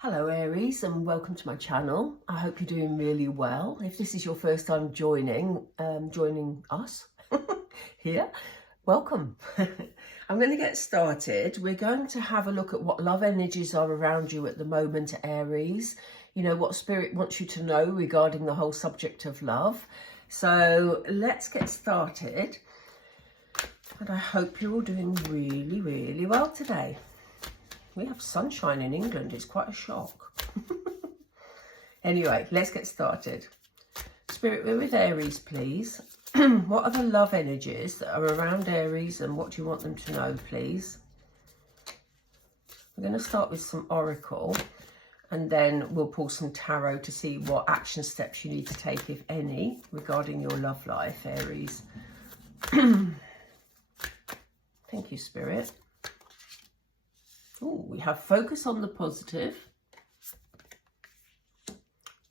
Hello Aries, and welcome to my channel. I hope you're doing really well. If this is your first time joining us here, welcome. I'm going to get started. We're going to have a look at what love energies are around you at the moment, Aries. You know, what Spirit wants you to know regarding the whole subject of love. So let's get started. And I hope you're all doing really, really well today. We have sunshine in England. It's quite a shock. Anyway, let's get started. Spirit, we're with Aries, please. What are the love energies that are around Aries and what do you want them to know, please? We're going to start with some oracle and then we'll pull some tarot to see what action steps you need to take, if any, regarding your love life, Aries. Thank you, Spirit. Ooh, we have focus on the positive,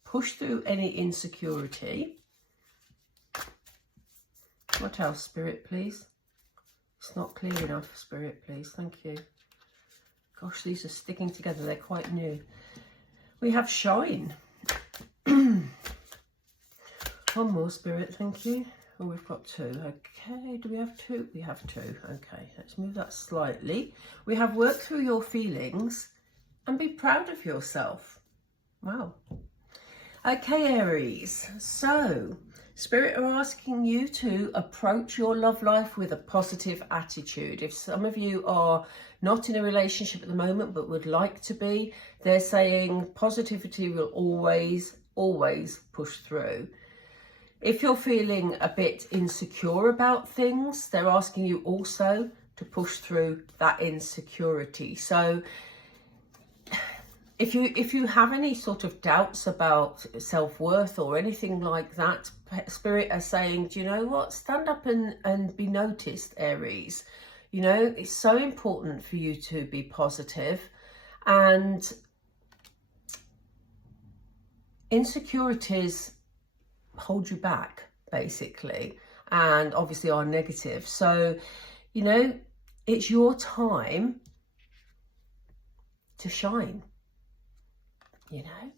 push through any insecurity. What else, Spirit, please? It's not clear enough, Spirit, please. Thank you. Gosh, these are sticking together. They're quite new. We have shine. One more, Spirit, thank you. Oh, we've got two. Okay, do we have two? We have two. Okay, let's move that slightly. We have work through your feelings and be proud of yourself. Wow. Okay, Aries. So, Spirit are asking you to approach your love life with a positive attitude. If some of you are not in a relationship at the moment but would like to be, they're saying positivity will always, always push through. If you're feeling a bit insecure about things, they're asking you also to push through that insecurity. So if you have any sort of doubts about self-worth or anything like that, Spirit are saying, do you know what? Stand up and be noticed, Aries. You know, it's so important for you to be positive, and insecurities hold you back, basically, and obviously are negative. So, you know, it's your time to shine. You know,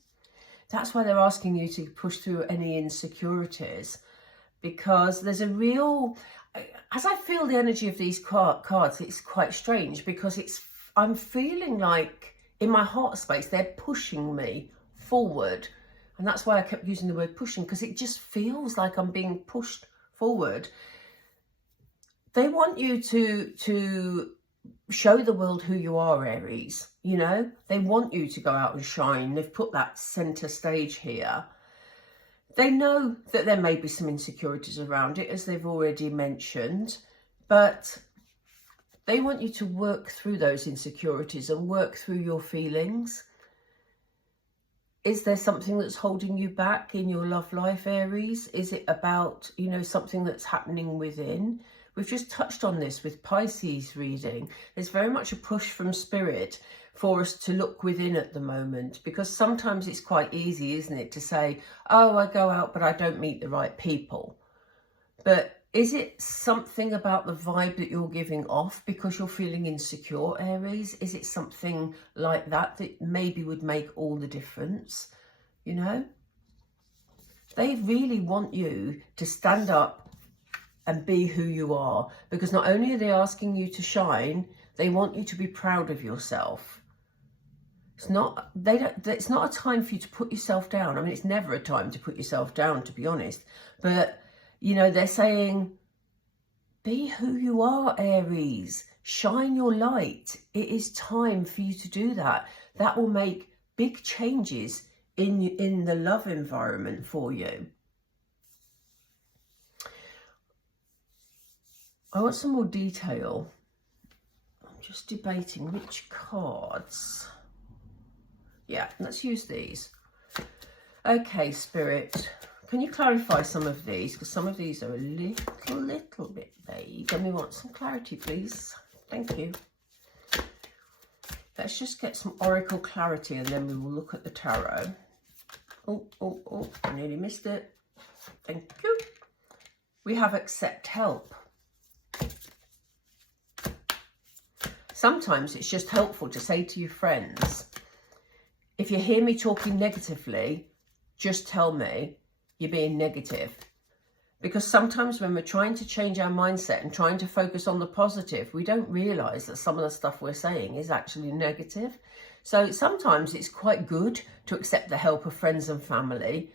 that's why they're asking you to push through any insecurities, because there's a real, as I feel the energy of these cards, it's quite strange, because I'm feeling like in my heart space they're pushing me forward. And that's why I kept using the word pushing, because it just feels like I'm being pushed forward. They want you to show the world who you are, Aries. You know, they want you to go out and shine. They've put that center stage here. They know that there may be some insecurities around it, as they've already mentioned, but they want you to work through those insecurities and work through your feelings. Is there something that's holding you back in your love life, Aries? Is it about, you know, something that's happening within? We've just touched on this with Pisces reading. There's very much a push from Spirit for us to look within at the moment, because sometimes it's quite easy, isn't it, to say, oh, I go out, but I don't meet the right people. But is it something about the vibe that you're giving off because you're feeling insecure, Aries? Is it something like that that maybe would make all the difference? You know, they really want you to stand up and be who you are, because not only are they asking you to shine, they want you to be proud of yourself. It's not a time for you to put yourself down. I mean, it's never a time to put yourself down, to be honest. But you know, they're saying, be who you are, Aries. Shine your light. It is time for you to do that. That will make big changes in the love environment for you. I want some more detail. I'm just debating which cards. Yeah, let's use these. Okay, Spirit. Can you clarify some of these? Because some of these are a little bit vague. And we want some clarity, please. Thank you. Let's just get some oracle clarity and then we will look at the tarot. Oh, I nearly missed it. Thank you. We have accept help. Sometimes it's just helpful to say to your friends, if you hear me talking negatively, just tell me you're being negative. Because sometimes when we're trying to change our mindset and trying to focus on the positive, we don't realise that some of the stuff we're saying is actually negative. So sometimes it's quite good to accept the help of friends and family.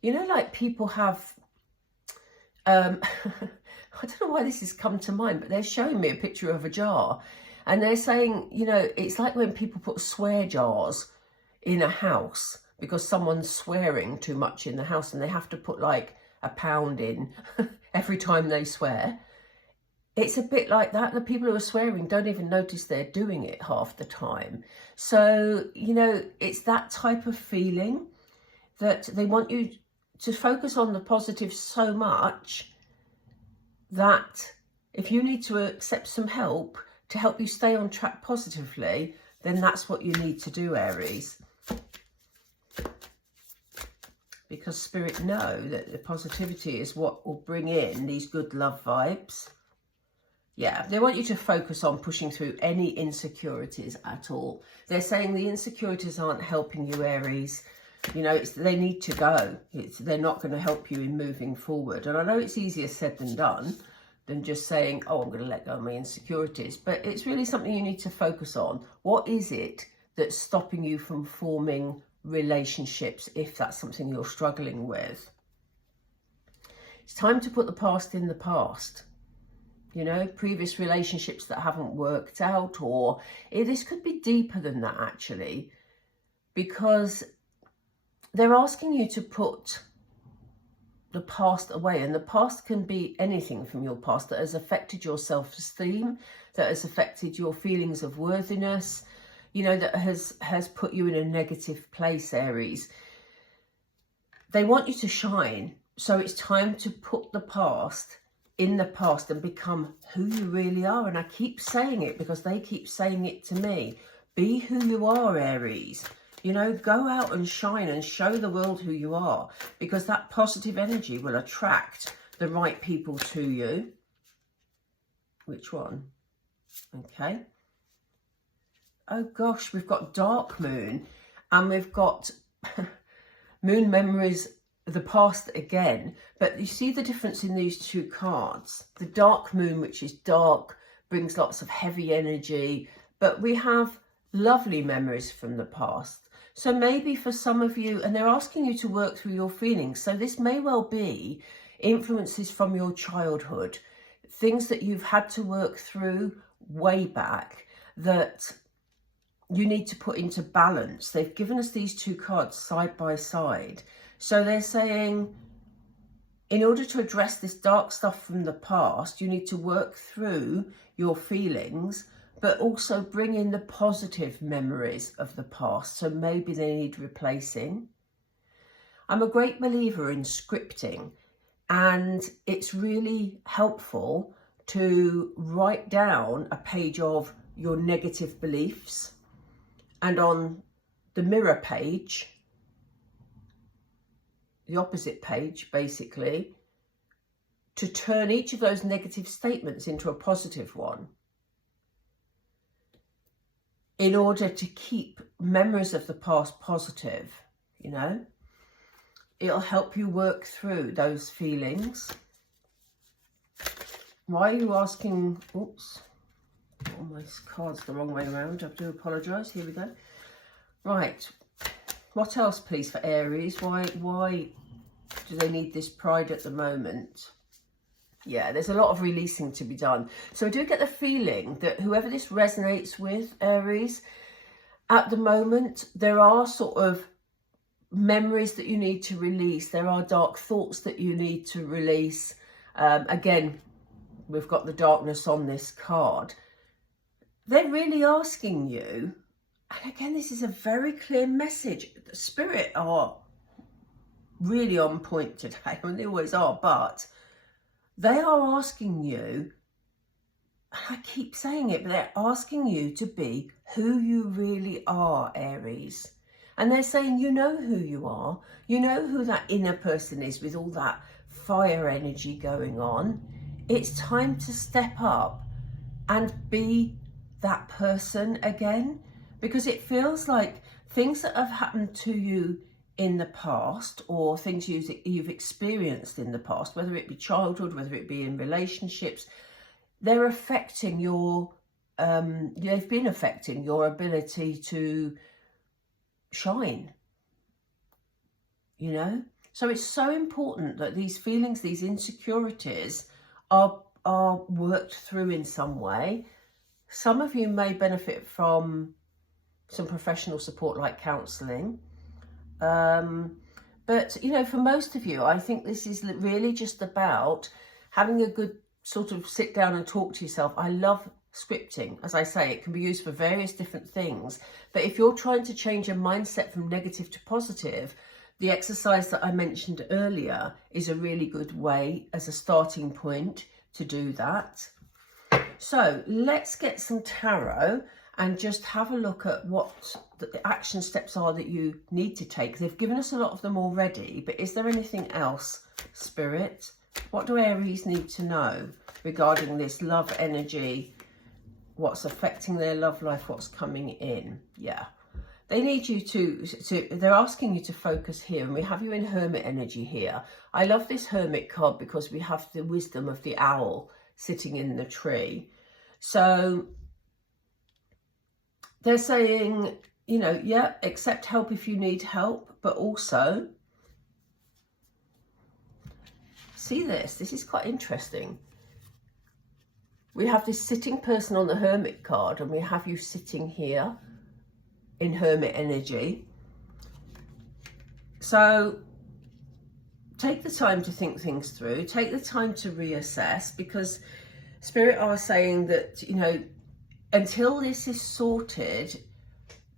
You know, like people have, I don't know why this has come to mind, but they're showing me a picture of a jar. And they're saying, you know, it's like when people put swear jars in a house because someone's swearing too much in the house and they have to put like £1 in every time they swear. It's a bit like that. The people who are swearing don't even notice they're doing it half the time. So, you know, it's that type of feeling that they want you to focus on the positive so much that if you need to accept some help to help you stay on track positively, then that's what you need to do, Aries. Because Spirit know that the positivity is what will bring in these good love vibes. Yeah, they want you to focus on pushing through any insecurities at all. They're saying the insecurities aren't helping you, Aries. You know, they need to go. They're not going to help you in moving forward. And I know it's easier said than done, than just saying, oh, I'm going to let go of my insecurities. But it's really something you need to focus on. What is it that's stopping you from forming relationships, if that's something you're struggling with? It's time to put the past in the past. You know, previous relationships that haven't worked out, or this could be deeper than that actually, because they're asking you to put the past away. And the past can be anything from your past that has affected your self-esteem, that has affected your feelings of worthiness, you know, that has put you in a negative place, Aries. They want you to shine. So it's time to put the past in the past and become who you really are. And I keep saying it because they keep saying it to me. Be who you are, Aries. You know, go out and shine and show the world who you are, because that positive energy will attract the right people to you. Which one? Okay. Oh gosh, we've got dark moon and we've got moon memories, the past again. But you see the difference in these two cards. The dark moon, which is dark, brings lots of heavy energy, but we have lovely memories from the past. So maybe for some of you, and they're asking you to work through your feelings. So this may well be influences from your childhood, things that you've had to work through way back that you need to put into balance. They've given us these two cards side by side. So they're saying, in order to address this dark stuff from the past, you need to work through your feelings, but also bring in the positive memories of the past. So maybe they need replacing. I'm a great believer in scripting, and it's really helpful to write down a page of your negative beliefs, and on the mirror page, the opposite page basically, to turn each of those negative statements into a positive one, in order to keep memories of the past positive. You know, it'll help you work through those feelings. Why are you asking? Oops, oh, my card's the wrong way around. I do apologise. Here we go. Right, what else please for Aries? Why do they need this pride at the moment? Yeah, there's a lot of releasing to be done. So I do get the feeling that whoever this resonates with, Aries, at the moment, there are sort of memories that you need to release. There are dark thoughts that you need to release. Again, we've got the darkness on this card. They're really asking you, and again, this is a very clear message. The Spirit are really on point today. I mean, they always are, but they are asking you, and I keep saying it, but they're asking you to be who you really are, Aries. And they're saying, you know who you are. You know who that inner person is with all that fire energy going on. It's time to step up and be that person again, because it feels like things that have happened to you in the past, or things you've experienced in the past, whether it be childhood, whether it be in relationships, they're affecting your, they've been affecting your ability to shine, you know? So it's so important that these feelings, these insecurities are worked through in some way. Some of you may benefit from some professional support like counselling. But, you know, for most of you, I think this is really just about having a good sort of sit down and talk to yourself. I love scripting. As I say, it can be used for various different things. But if you're trying to change your mindset from negative to positive, the exercise that I mentioned earlier is a really good way as a starting point to do that. So let's get some tarot and just have a look at what the action steps are that you need to take. They've given us a lot of them already, but is there anything else, Spirit? What do Aries need to know regarding this love energy? What's affecting their love life? What's coming in? Yeah. They need you they're asking you to focus here, and we have you in Hermit energy here. I love this Hermit card because we have the wisdom of the owl sitting in the tree. So they're saying, you know, yeah, accept help if you need help, but also, see this is quite interesting. We have this sitting person on the Hermit card, and we have you sitting here in Hermit energy. So take the time to think things through, take the time to reassess, because Spirit are saying that, you know, until this is sorted,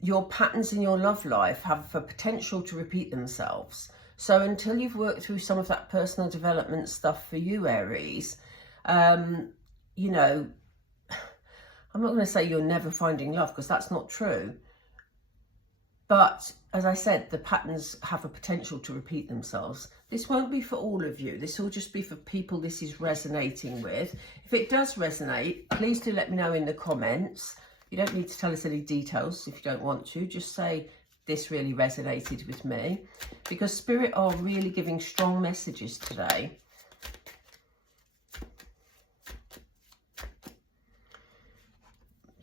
your patterns in your love life have a potential to repeat themselves. So until you've worked through some of that personal development stuff for you, Aries, you know, I'm not going to say you're never finding love, because that's not true. But as I said, the patterns have a potential to repeat themselves. This won't be for all of you. This will just be for people this is resonating with. If it does resonate, please do let me know in the comments. You don't need to tell us any details if you don't want to. Just say, this really resonated with me. Because Spirit are really giving strong messages today.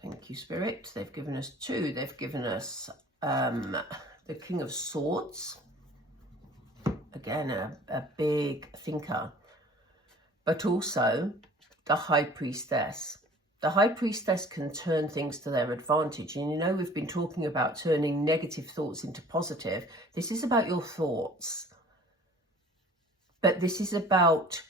Thank you, Spirit. They've given us two. They've given us the King of Swords, again a big thinker, but also the High Priestess. The High Priestess can turn things to their advantage, and you know we've been talking about turning negative thoughts into positive. This is about your thoughts, but this is about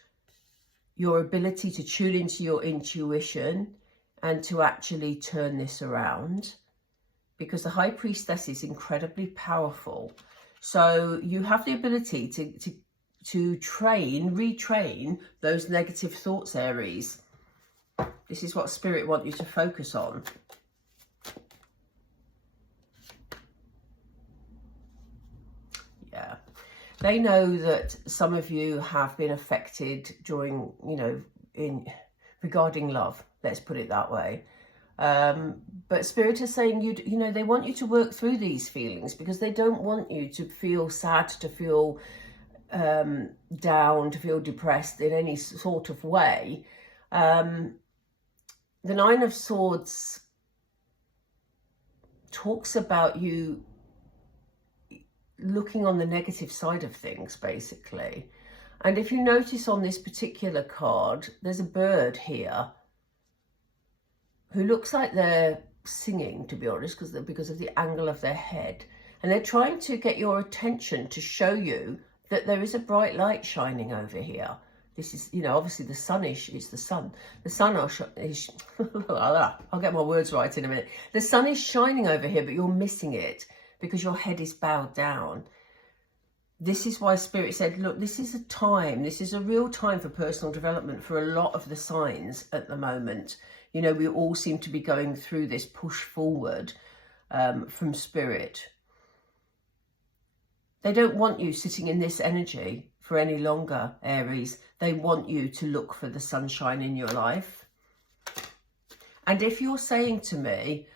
your ability to tune into your intuition and to actually turn this around. Because the High Priestess is incredibly powerful. So you have the ability to retrain those negative thoughts, Aries. This is what Spirit want you to focus on. Yeah. They know that some of you have been affected during, you know, regarding love. Let's put it that way. But Spirit is saying, you know, they want you to work through these feelings, because they don't want you to feel sad, to feel down, to feel depressed in any sort of way. The Nine of Swords talks about you looking on the negative side of things, basically. And if you notice on this particular card, there's a bird here who looks like they're singing, to be honest, because of the angle of their head. And they're trying to get your attention to show you that there is a bright light shining over here. This is, you know, obviously the sun it's the sun. The sun is, I'll get my words right in a minute. The sun is shining over here, but you're missing it because your head is bowed down. This is why Spirit said, look, this is a time, this is a real time for personal development for a lot of the signs at the moment. You know, we all seem to be going through this push forward from Spirit. They don't want you sitting in this energy for any longer, Aries. They want you to look for the sunshine in your life. And if you're saying to me,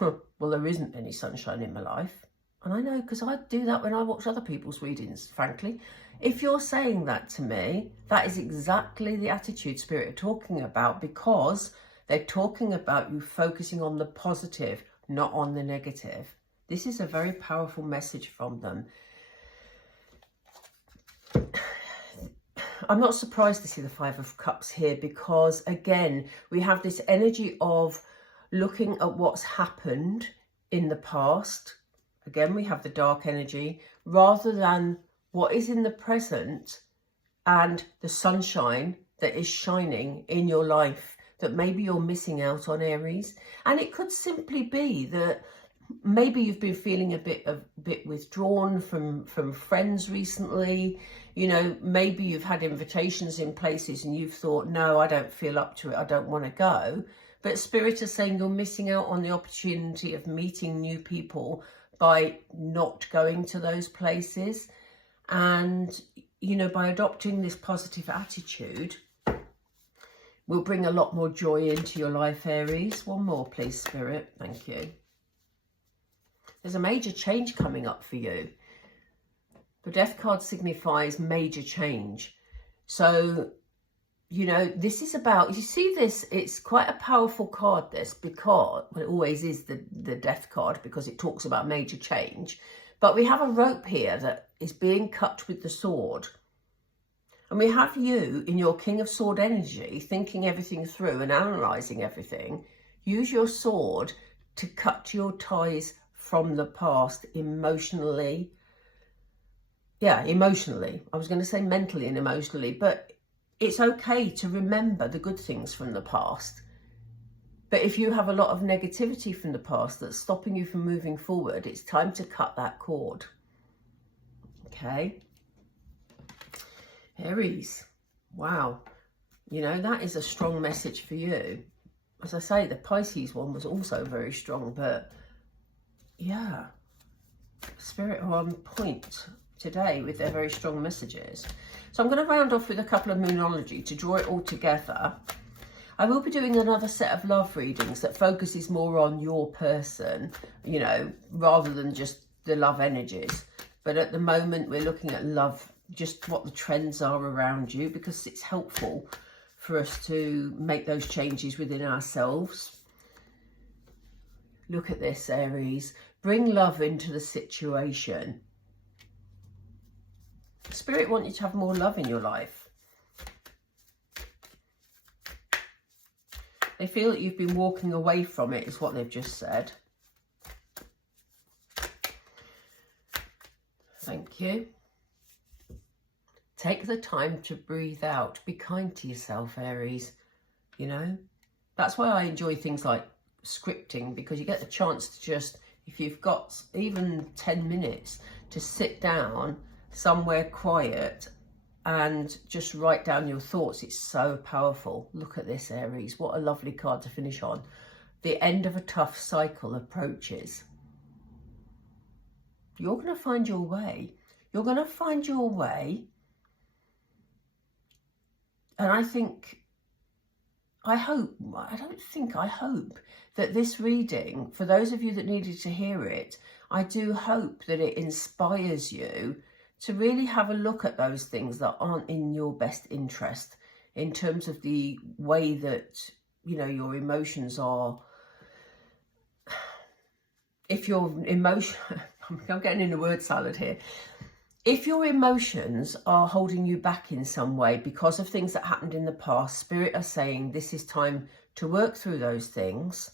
well, there isn't any sunshine in my life, And I know, because I do that when I watch other people's readings, frankly. If you're saying that to me, that is exactly the attitude Spirit are talking about, because they're talking about you focusing on the positive, not on the negative. This is a very powerful message from them. I'm not surprised to see the Five of Cups here, because again, we have this energy of looking at what's happened in the past. Again, we have the dark energy, rather than what is in the present and the sunshine that is shining in your life that maybe you're missing out on, Aries. And it could simply be that maybe you've been feeling a bit withdrawn from friends recently. You know, maybe you've had invitations in places and you've thought, no, I don't feel up to it, I don't want to go. But Spirit is saying you're missing out on the opportunity of meeting new people by not going to those places. And, you know, by adopting this positive attitude, will bring a lot more joy into your life, Aries. One more, please, Spirit. Thank you. There's a major change coming up for you. The Death card signifies major change. So, you know, this is about, you see this, it's quite a powerful card, this, because, well, it always is the Death card, because it talks about major change. But we have a rope here that is being cut with the sword. And we have you in your King of Sword energy, thinking everything through and analysing everything. Use your sword to cut your ties from the past emotionally. Yeah, emotionally. I was going to say mentally and emotionally, but it's okay to remember the good things from the past. But if you have a lot of negativity from the past that's stopping you from moving forward, it's time to cut that cord. Okay. Aries. Wow. You know, that is a strong message for you. As I say, the Pisces one was also very strong, but yeah, Spirit are on point today with their very strong messages. So I'm going to round off with a couple of Moonology to draw it all together. I will be doing another set of love readings that focuses more on your person, you know, rather than just the love energies. But at the moment, we're looking at love, just what the trends are around you, because it's helpful for us to make those changes within ourselves. Look at this, Aries. Bring love into the situation. Spirit want you to have more love in your life. They feel that you've been walking away from it, is what they've just said. Thank you. Take the time to breathe out. Be kind to yourself, Aries. You know, that's why I enjoy things like scripting, because you get the chance to just, if you've got even 10 minutes, to sit down somewhere quiet and just write down your thoughts. It's so powerful. Look at this, Aries. What a lovely card to finish on. The end of a tough cycle approaches. You're going to find your way. You're going to find your way. And I hope that this reading, for those of you that needed to hear it, I do hope that it inspires you to really have a look at those things that aren't in your best interest, in terms of the way that, you know, your emotions are. If your emotion, I'm getting in a word salad here. If your emotions are holding you back in some way because of things that happened in the past, Spirit are saying this is time to work through those things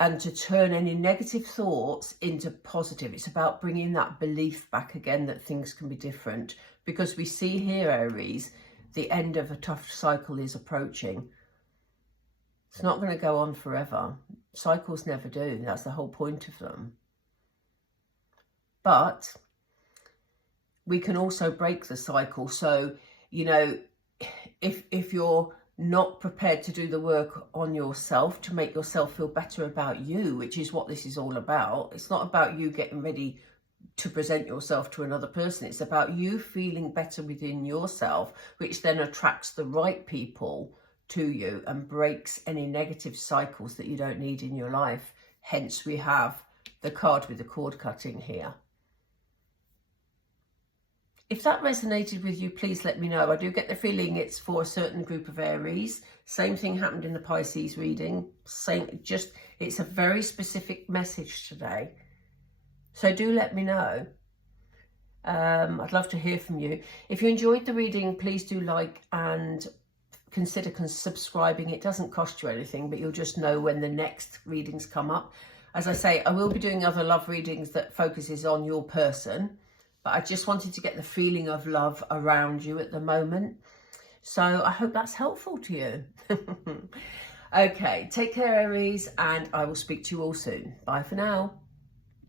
and to turn any negative thoughts into positive. It's about bringing that belief back again that things can be different, because we see here, Aries, the end of a tough cycle is approaching. It's not going to go on forever. Cycles never do. That's the whole point of them. But we can also break the cycle. So, you know, if you're not prepared to do the work on yourself to make yourself feel better about you, which is what this is all about. It's not about you getting ready to present yourself to another person. It's about you feeling better within yourself, which then attracts the right people to you and breaks any negative cycles that you don't need in your life. Hence we have the card with the cord cutting here. If that resonated with you, please let me know. I do get the feeling it's for a certain group of Aries. Same thing happened in the Pisces reading. It's a very specific message today. So do let me know. I'd love to hear from you. If you enjoyed the reading, please do like and consider subscribing. It doesn't cost you anything, but you'll just know when the next readings come up. As I say, I will be doing other love readings that focuses on your person. But I just wanted to get the feeling of love around you at the moment. So I hope that's helpful to you. Okay, take care, Aries, and I will speak to you all soon. Bye for now.